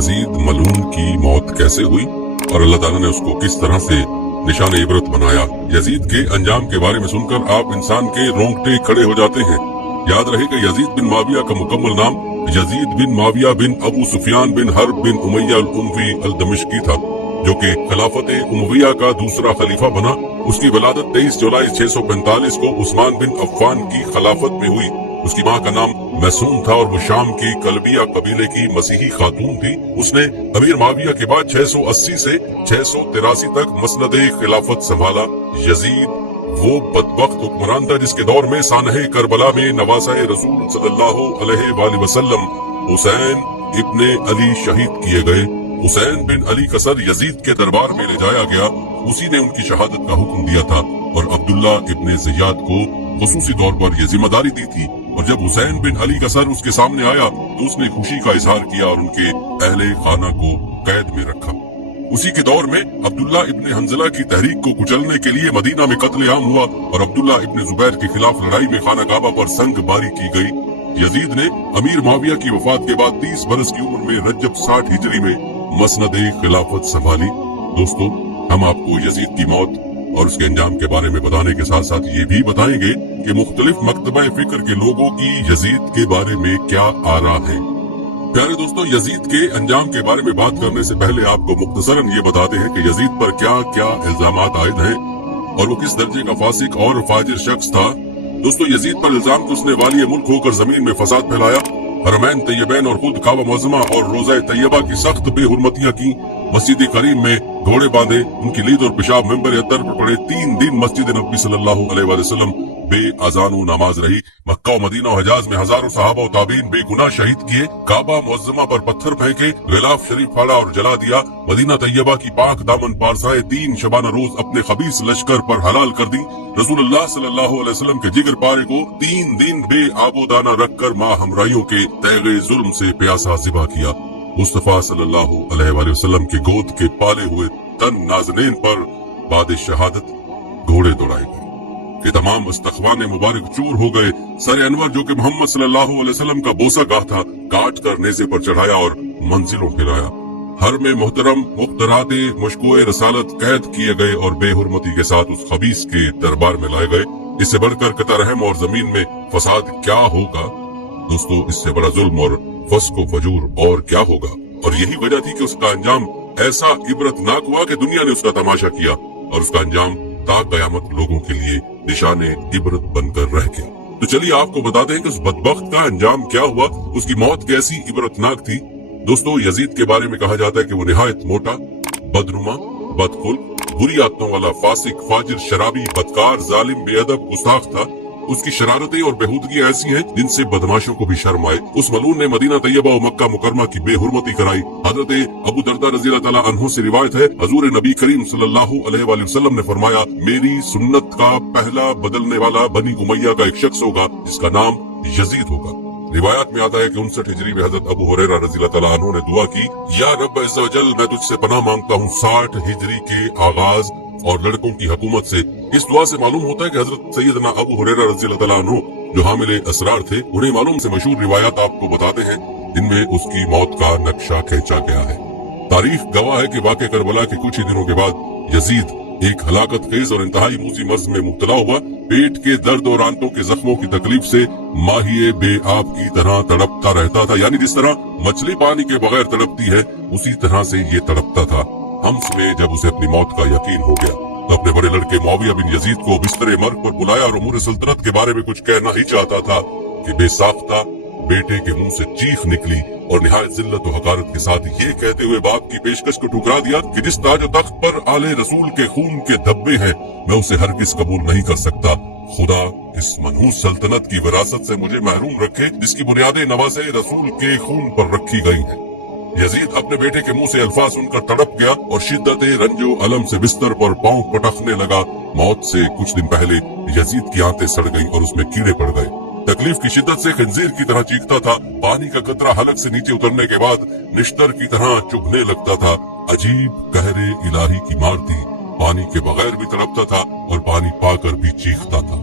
Yazid मलून की मौत कैसे हुई और अल्लाह ताला ने उसको किस तरह से निशान इबरत बनाया। यजीद के अंजाम के बारे में सुनकर आप इंसान के रोंगटे खड़े हो जाते हैं। याद रहे कि यजीद बिन माविया का मुकम्मल नाम यजीद बिन माविया बिन अबू सुफियान बिन हर्ब बिन उमैया अल-उमवी अल-दमिश्की था, जो कि खिलाफत उमविया का दूसरा खलीफा बना। उसकी वलादत 23 जुलाई 645 को उस्मान बिन अफ़्फ़ान की खिलाफत में हुई। उसकी माँ का नाम मैसून था और वो शाम की कलबिया कबीले की मसीही खातून थी। उसने अमीर माविया के बाद 680 से 683 तक मसनदे खिलाफत संभाला। यजीद वो बदबख्त हुक्मरान था जिसके दौर में सानहे करबला में नवासाए रसूल सल्लल्लाहु अलैहि वसल्लम हुसैन इब्ने अली शहीद किए गए। हुसैन बिन अली का सर यजीद के दरबार में ले जाया गया। उसी ने उनकी शहादत का हुक्म दिया था और अब्दुल्ला इब्ने ज़ियाद को खुसूसी तौर पर यह जिम्मेदारी दी थी। और जब हुसैन बिन अली का सर उसके सामने आया तो उसने खुशी का इजहार किया और उनके अहले खाना को कैद में रखा। उसी के दौर में अब्दुल्ला इब्ने हंजला की तहरीक को कुचलने के लिए मदीना में कत्ल-ए-आम हुआ और अब्दुल्ला इब्ने जुबैर के खिलाफ लड़ाई में खाना काबा पर संगबारी की गई। यजीद ने अमीर माविया की वफात के बाद 30 बरस की उम्र में रजब 60 हिजरी में मसनदे खिलाफत संभाली। दोस्तों, हम आपको यजीद की मौत और उसके अंजाम के बारे में बताने के साथ साथ ये भी बताएंगे कि मुख्तलिफ मकतबा फिक्र के लोगों की यजीद के बारे में क्या आरा है। प्यारे दोस्तों, यजीद के अंजाम के बारे में बात करने से पहले आपको मुख्तसरन ये बताते हैं कि यजीद पर क्या क्या इल्जामात आयद हैं और वो किस दर्जे का फासिक और फाजिर शख्स था। दोस्तों, यजीद पर इल्जाम कि उसने वाली मुल्क होकर जमीन में फसाद फैलाया, हरमैन तैयबैन और खुद काबा मुअज़्ज़मा और रोज़ा तैयबा की सख्त बेहुरमतियां की, मस्जिद करीम में घोड़े बांधे, उनकी लीद और पेशाब मेंबर अतर पर पड़े, 3 दिन मस्जिद नबी सल्लल्लाहु अलैहि वसल्लम बेअज़ान नमाज रही, मक्का और मदीना और हिजाज में हजारों सहाबा और ताबीन बेगुनाह शहीद किए, काबा मुअज़्ज़मा पर पत्थर फेंके, गिलाफ शरीफ फाड़ा और जला दिया, मदीना तैयबा की पाक दामन पारसाए 3 शबाना रोज अपने खबीस लश्कर पर हलाल कर दी, रसूलुल्लाह सल्लल्लाहु अलैहि वसल्लम के जिगर पारे को 3 दिन बेआबोदाना रखकर माँ हमराइयों के तैगे जुल्म से प्यासा ज़िबा किया। मुस्तफा सल्लल्लाहु अलैहि वसल्लम के गोद के पाले हुए तन नाज़नीन पर बाद शहादत घोड़े दौड़ाए गए कि तमाम इस्तखवाने मुबारक चूर हो गए। सर अनवर जो कि मोहम्मद सल्लल्लाहु अलैहि वसल्लम का बोसा गाह था, काट कर नेज़े पर चढ़ाया और मंजिलों पे लाया। हर में मोहतरम मुख्तराते मुश्कोए रसालत कैद किए गए और बेहुरमती के साथ उस खबीस के दरबार में लाए गए। इससे बढ़कर कतरहम और जमीन में फसाद क्या होगा दोस्तों, इससे बड़ा जुल्म और फस्को फजूर और क्या होगा। और यही वजह थी कि उसका अंजाम ऐसा इबरतनाक हुआ कि दुनिया ने उसका तमाशा किया और उसका अंजाम ता कयामत लोगों के लिए निशाने इबरत बनकर रह गया। तो चलिए आपको बताते हैं कि उस बदबख्त का अंजाम क्या हुआ, उसकी मौत कैसी इबरतनाक थी। दोस्तों, यजीद के बारे में कहा जाता है कि वो निहायत मोटा, बदनुमा, बदखुल, बुरी आदतों वाला, फासिक, फाजिर, शराबी, बदकार, जालिम, बेअदब, गुस्ताख था। उसकी शरारतें और बेहूदगी ऐसी हैं जिनसे बदमाशों को भी शर्म आए। उस मलून ने मदीना तैयबा और मक्का मुकरमा की बेहुरमती कराई। हजरत अबू दरदा रज़ी अल्लाह तआला अन्हु से रिवायत है, हजूर नबी करीम सल्लल्लाहु अलैहि वसल्लम ने फरमाया, मेरी सुन्नत का पहला बदलने वाला बनी उमैया का एक शख्स होगा जिसका नाम यजीद होगा। रिवायात में आता है कि 59 हिजरी में हजरत अबू हुरैरा रज़ी अल्लाह तआला अन्हु ने दुआ की, या रब अज़्ज़ा व जल, मैं तुझसे पनाह मांगता हूँ 60 हिजरी के आगाज और लड़कों की हुकूमत से। इस दुआ से मालूम होता है कि हजरत सैयदना अबू हुरैरा रज़ी अल्लाह तआला अन्हु जो हामिले असरार थे, उन्हें मालूम से मशहूर रिवायात आपको बताते हैं जिनमें उसकी मौत का नक्शा खींचा गया है। तारीख गवाह है कि वाक़े करबला के कुछ ही दिनों के बाद यजीद एक हलाकत खेज और इंतहाई मूसी मर्ज में मुब्तला हुआ। पेट के दर्द और आंतों के जख्मों की तकलीफ से माहिए बेआब की तरह तड़पता रहता था, यानी जिस तरह मछली पानी के बगैर तड़पती है उसी तरह से ये तड़पता था। हम्स में जब उसे अपनी मौत का यकीन हो गया तो अपने बड़े लड़के मुआविया बिन यजीद को बिस्तरे मर्ग पर बुलाया और उमूर सल्तनत के बारे में कुछ कहना ही चाहता था कि बेसाख्ता बेटे के मुंह से चीख निकली और निहायत जिल्लत और हकारत के साथ ये कहते हुए बाप की पेशकश को ठुकरा दिया कि जिस ताज तख्त पर आले रसूल के खून के धब्बे हैं, मैं उसे हरगिज कबूल नहीं कर सकता। खुदा इस मनहूस सल्तनत की विरासत से मुझे महरूम रखे जिसकी बुनियादें नवासे रसूल के खून पर रखी गई हैं। यजीद अपने बेटे के मुंह से अल्फाज सुनकर तड़प गया और शिद्दत रंजो अलम से बिस्तर पर पांव पटकने लगा। मौत से कुछ दिन पहले यजीद की आंतें सड़ गईं और उसमें कीड़े पड़ गए। तकलीफ की शिद्दत से खंजीर की तरह चीखता था। पानी का कतरा हलक से नीचे उतरने के बाद निश्तर की तरह चुभने लगता था। अजीब कहरे इलाही की मार थी। पानी के बगैर भी तड़पता था और पानी पाकर भी चीखता था।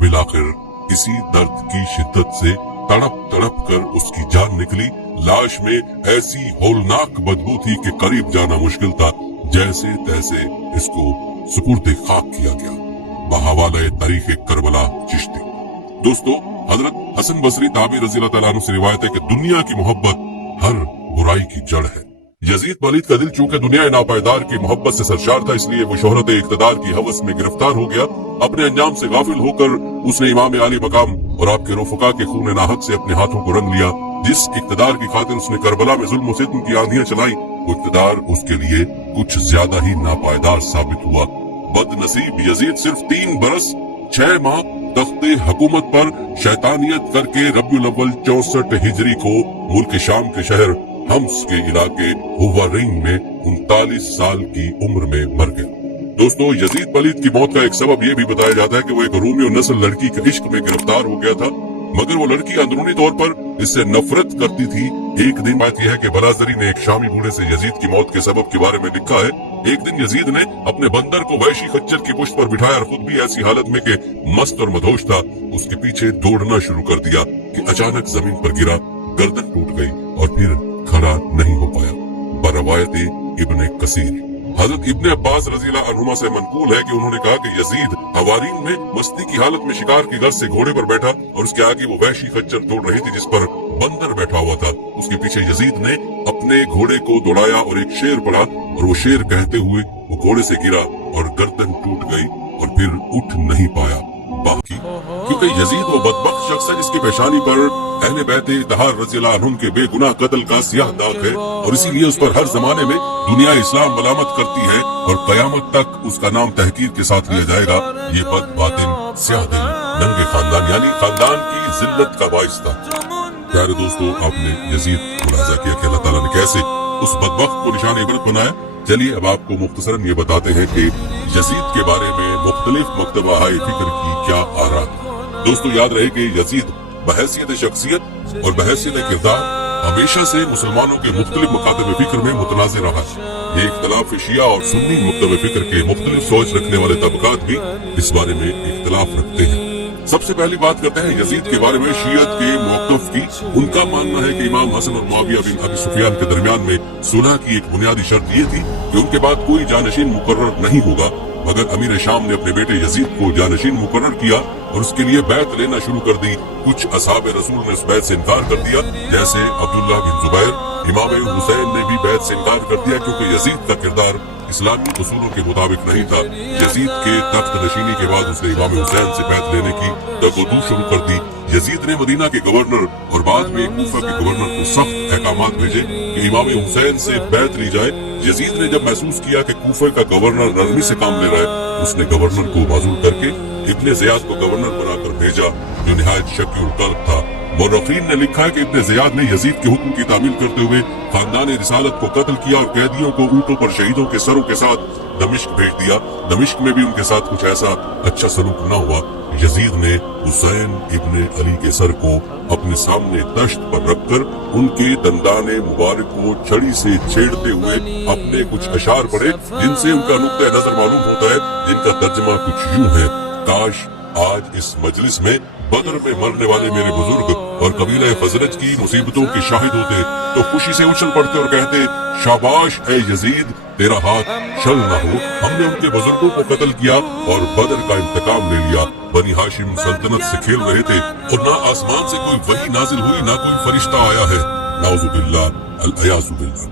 बिलाखिर इसी दर्द की शिद्दत से तड़प तड़प कर उसकी जान निकली। लाश में ऐसी होलनाक बदबू थी कि करीब जाना मुश्किल था। जैसे तैसे इसको सुपुर्द खाक किया गया। बहवाले तारीख करबला चिश्ती। दोस्तों, हजरत हसन बसरी ताबी रज़ी अल्लाह तआला अन्हु से रिवायत है कि दुनिया की मोहब्बत हर बुराई की जड़ है। यजीद पलीद का दिल चूंकि दुनिया नापायदार की मोहब्बत से सरशार था, इसलिए वो शोहरत इख्तिदार की हवस में गिरफ्तार हो गया। अपने अंजाम से गाफिल होकर उसने इमाम आली मकाम और आपके रुफका के खून नाहक से अपने हाथों को रंग लिया। जिस इख्तिदार की खातिर उसने करबला में जुल्म सितम की आंधियां चलाई, वो इख्तिदार उसके लिए कुछ ज्यादा ही नापायदार साबित हुआ। बदनसीब यजीद सिर्फ 3 बरस 6 माह तख्ते हुकूमत पर शैतानियत करके रबीउल अव्वल 64 हिजरी को मुल्क शाम के शहर हम्स के इलाके हुवारिंग में 39 साल की उम्र में मर गया। दोस्तों, यजीद पलीद की मौत का एक सबब यह भी बताया जाता है कि वो एक रूमी और नस्ल लड़की के इश्क में गिरफ्तार हो गया था, मगर वो लड़की अंदरूनी तौर पर इससे नफरत करती थी। एक दिन बात यह है कि बलाजरी ने एक शामी बूढ़े से यजीद की मौत के सबब के बारे में लिखा है। एक दिन यजीद ने अपने बंदर को वैशी खच्चर की पुष्ट पर बिठाया और खुद भी ऐसी हालत में कि मस्त और मदहोश था, उसके पीछे दौड़ना शुरू कर दिया कि अचानक जमीन पर गिरा, गर्दन टूट गई और फिर खड़ा नहीं हो पाया। बरवायत इब्ने कसीर हजरत इब्ने अब्बास रज़ियल्लाहु अन्हुमा से मनकूल है कि उन्होंने कहा कि यजीद हवारीन में मस्ती की हालत में शिकार की गर्ज से घोड़े पर बैठा और उसके आगे वो वैशी खच्चर दौड़ रही थी जिस पर बंदर बैठा हुआ था। उसके पीछे यजीद ने अपने घोड़े को दौड़ाया और एक शेर पड़ा और वो शेर कहते हुए वो घोड़े से गिरा और गर्दन टूट गई और फिर उठ नहीं पाया। बाकी क्योंकि यजीद वो बदबख्त शख्स है जिसकी पेशानी पर अहले बैत तहार रज़ियल्लाहु अन्हुम के बेगुनाह कत्ल का स्याह दाग है और इसीलिए उस पर हर जमाने में दुनिया इस्लाम मलामत करती है और कयामत तक उसका नाम तहकीर के साथ लिया जाएगा। ये बद बातिन स्याह दिल नंगे खानदान यानी खानदान की जिल्लत का बाइस था। प्यारे दोस्तों, आपने यजीद मुलाजा किया कि अल्लाह ताला ने कैसे उस बदबख्त को निशान इबरत बनाया। चलिए अब आपको मुख्तसरन ये बताते हैं कि यजीद के बारे में मुख्तलिफ मकतबा फिक्र की क्या आरा। दोस्तों, याद रहे कि यजीद बहैसियत शख्सियत और बहैसियत किरदार हमेशा से मुसलमानों के मुख्तलिफ मकातब फिक्र में मुतनाज़िर रहा है। ये इख्तलाफ शिया और सुन्नी मकतब फिक्र के मुख्तलिफ सोच रखने वाले तबकात भी इस बारे में इख्तलाफ रखते हैं। सबसे पहली बात करते हैं यजीद के बारे में शियत के मौक़िफ़ की। उनका मानना है कि इमाम हसन और मुआविया बिन अबी सुफियान के दरमियान में सुलह की एक बुनियादी शर्त ये थी कि उनके बाद कोई जानशीन मुकर्रर नहीं होगा, मगर अमीर शाम ने अपने बेटे यजीद को जानशीन मुकर्रर किया और उसके लिए बैत लेना शुरू कर दी। कुछ असहाबे रसूल ने उस बैत से इनकार कर दिया, जैसे अब्दुल्लाह बिन जुबैर। इमाम हुसैन ने भी बैत से इनकार कर दिया क्योंकि यजीद का किरदार इस्लामी उसूलों के मुताबिक नहीं था। यजीद के तख्त नशीनी के बाद उसने इमाम हुसैन से बैत लेने की तगदू शुरू कर दी। यजीद ने मदीना के गवर्नर और बाद में कूफा के गवर्नर को सख्त अहकामात भेजे कि इमाम हुसैन से बैत ली जाए। यजीद ने जब महसूस किया कि कूफा का गवर्नर नरमी से काम ले रहा है, उसने गवर्नर को माजूल करके इब्ने ज़ियाद को गवर्नर बनाकर भेजा, जो निहायत शक्की और तल्ख था। मुर्रखीन ने लिखा है कि इब्ने ज़ियाद ने यजीद के हुक्म की तामील करते हुए खानदान रिसालत को कत्ल किया और कैदियों को ऊँटों पर शहीदों के सरों के साथ दमिश्क भेज दिया। दमिश्क में भी उनके साथ कुछ ऐसा अच्छा सलूक न हुआ। यजीद ने हुसैन इब्ने अली के सर को अपने सामने तश्त पर रखकर उनके दंदाने मुबारक को छड़ी से छेड़ते हुए अपने कुछ अशार पढ़े, जिनसे उनका नुक्ता नजर मालूम होता है, जिनका तर्जमा कुछ यूं है: काश आज इस मजलिस में बदर में मरने वाले मेरे बुजुर्ग और कबीला फजरज की मुसीबतों के शाहिद होते तो खुशी से उछल पड़ते और कहते, शाबाश ए यजीद, तेरा हाथ शल न हो, हमने उनके बुजुर्गों को कत्ल किया और बदर का इंतकाम ले लिया। बनी हाशिम सल्तनत से खेल रहे थे और ना आसमान से कोई वही नाजिल हुई, ना कोई फरिश्ता आया है। नाउजुबिल्लाह अल-अयाजुबिल्लाह।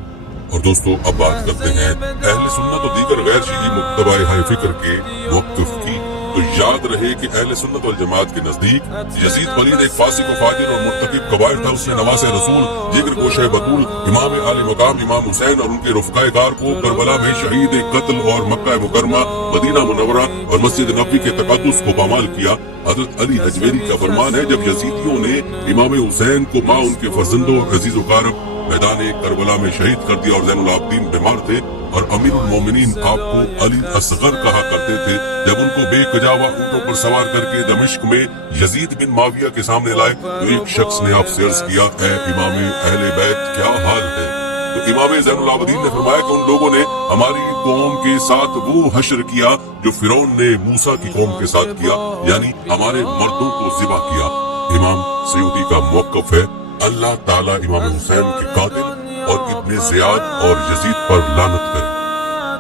और दोस्तों, अब बात करते हैं अहले सुन्नत और दीगर गैर शीई मुक्तबाए फिक्र के मौक़िफ़ की। तो याद रहे कि अहले सुन्नत वल जमात के नजदीक यजीद पलीद एक फासिक और फाजिर और मुर्तकिब कबाइर था। उसने नवासे रसूल, जिगर गोशे बतूल, इमाम आली मकाम इमाम हुसैन और उनके रुफ़क़ाए-कार को करबला में शहीद कत्ल और मक्का मुकरमा, मदीना मुनव्वरा और मस्जिद नबवी के तक़द्दुस को पामाल किया। हज़रत अली अजमेरी का फरमान है, जब यजीदियों ने इमाम हुसैन को मां उनके फर्जंदों और अजीज़ वक़ारब मैदान करबला में शहीद कर दिया और ज़ैनुल आबिदीन बीमार थे और अमीरुल मोमिनीन आपको अली असगर कहा करते थे, जब उनको बेकजावा ऊँटों पर सवार करके दमिश्क में यजीद बिन माविया के सामने लाए तो एक शख्स ने आपसे अर्ज किया, ऐ इमाम अहले बैत, क्या हाल है? तो इमाम ज़ैनुल आबिदीन ने फरमाया कि उन लोगों ने हमारी कौम के साथ वो हश्र किया जो फिरौन ने मूसा की कौम के साथ किया, यानी हमारे मर्दों को ज़िबा किया। इमाम सयूती का मौक़िफ़ है, اللہ تعالیٰ امام حسین کے قاتل اور ابن زیاد اور یزید پر لعنت کرے۔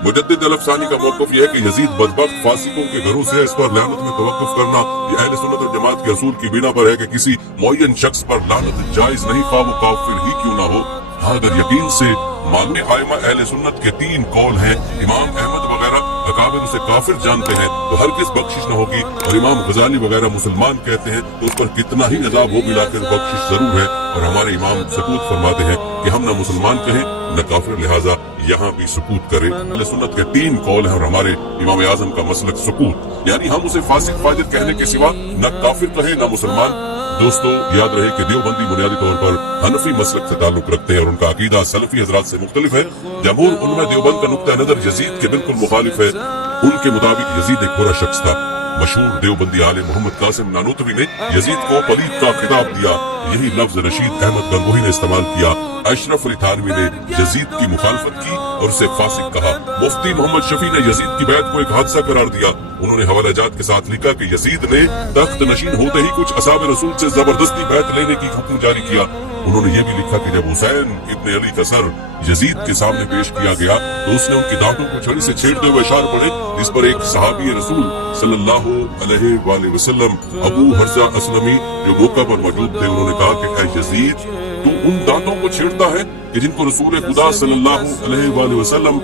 مجدد الافسانی کا موقف یہ ہے کہ یزید بدبخت فاسقوں کے گھروں سے اس پر لعنت میں توقف کرنا یہ اہل سنت اور جماعت کے اصول کی بنا پر ہے کہ کسی معین شخص پر لعنت جائز نہیں، خواہ وہ کافر ہی کیوں نہ ہو۔ ہاں اگر یقین سے معلوم قائمہ اہل سنت کے 3 قول ہیں، امام احمد وغیرہ اکابر اسے کافر جانتے ہیں تو ہرگز بخشش نہ ہوگی، اور امام غزالی وغیرہ مسلمان کہتے ہیں تو اس پر کتنا ہی عذاب ہو ملا کر بخشش ضرور ہے، اور ہمارے امام سکوت فرماتے ہیں کہ ہم نہ مسلمان کہیں نہ کافر، لہٰذا یہاں بھی سکوت کرے۔ اہل سنت کے 3 قول ہیں اور ہمارے امام اعظم کا مسلک سکوت، یعنی ہم اسے فاسق فاجر کہنے کے سوا نہ کافر کہیں نہ مسلمان۔ دوستو یاد رہے کہ دیوبندی بنیادی طور پر حنفی مسلک سے تعلق رکھتے ہیں اور ان کا عقیدہ سلفی حضرات سے مختلف ہے۔ جمہور علماء دیوبند کا نقطہ نظر یزید کے بالکل مخالف ہے۔ ان کے مطابق یزید ایک برا شخص تھا۔ مشہور دیوبندی عالم محمد قاسم نانوتوی نے یزید کو پلید کا خطاب دیا، یہی لفظ رشید احمد گنگوہی نے استعمال کیا۔ اشرف علی تھانوی نے یزید کی مخالفت کی اور اسے فاسق کہا۔ مفتی محمد شفیع نے یزید کی بیعت کو ایک حادثہ قرار دیا۔ انہوں نے حوالہ جات کے ساتھ لکھا کہ یزید نے تخت نشین ہوتے ہی کچھ اصحاب رسول سے زبردستی بیعت لینے کی حکم جاری کیا۔ انہوں نے یہ بھی لکھا کہ جب حسین ابن علی کا سر یزید کے سامنے پیش کیا گیا تو اس نے ان کی دانتوں کو چھری سے چھیڑتے ہوئے اشعار پڑھے، جس پر ایک صحابی رسول صلی اللہ علیہ وآلہ وسلم ابو حرزہ اسلمی جو موقع پر موجود تھے، انہوں نے کہا کہ اے یزید، تو ان دانتوں کو چھیڑتا ہے کہ جن کو رسول خدا صلی اللہ علیہ وآلہ وسلم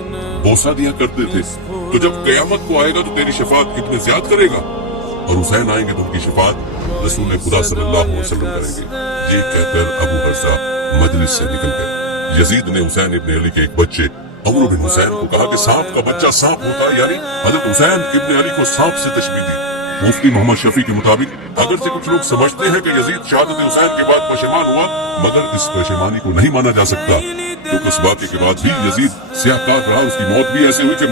بوسہ دیا کرتے تھے، تو جب قیامت کو آئے گا تو تیری شفاعت ابن زیاد کرے گا، اور حسین آئیں گے تو ان کی شفاعت رسول خدا صلی اللہ علیہ وسلم کریں گے۔ یہ کہہ کر ابو حرزہ مجلس سے نکل گئے۔ یزید نے حسین ابن علی کے ایک بچے عمرو بن حسین کو کہا کہ سانپ کا بچہ سانپ ہوتا ہے، یعنی حضرت حسین ابن علی کو سانپ سے تشبیہ دی۔ مفتی محمد شفیع کے مطابق اگرچہ کچھ لوگ سمجھتے ہیں کہ یزید شہادت حسین کے بعد پشیمان ہوا، مگر اس پشیمانی کو نہیں مانا جا سکتا، کیونکہ اس واقعے کے بعد بھی یزید سیاہ کاٹ رہا۔ اس کی موت بھی ایسے ہوئی کہ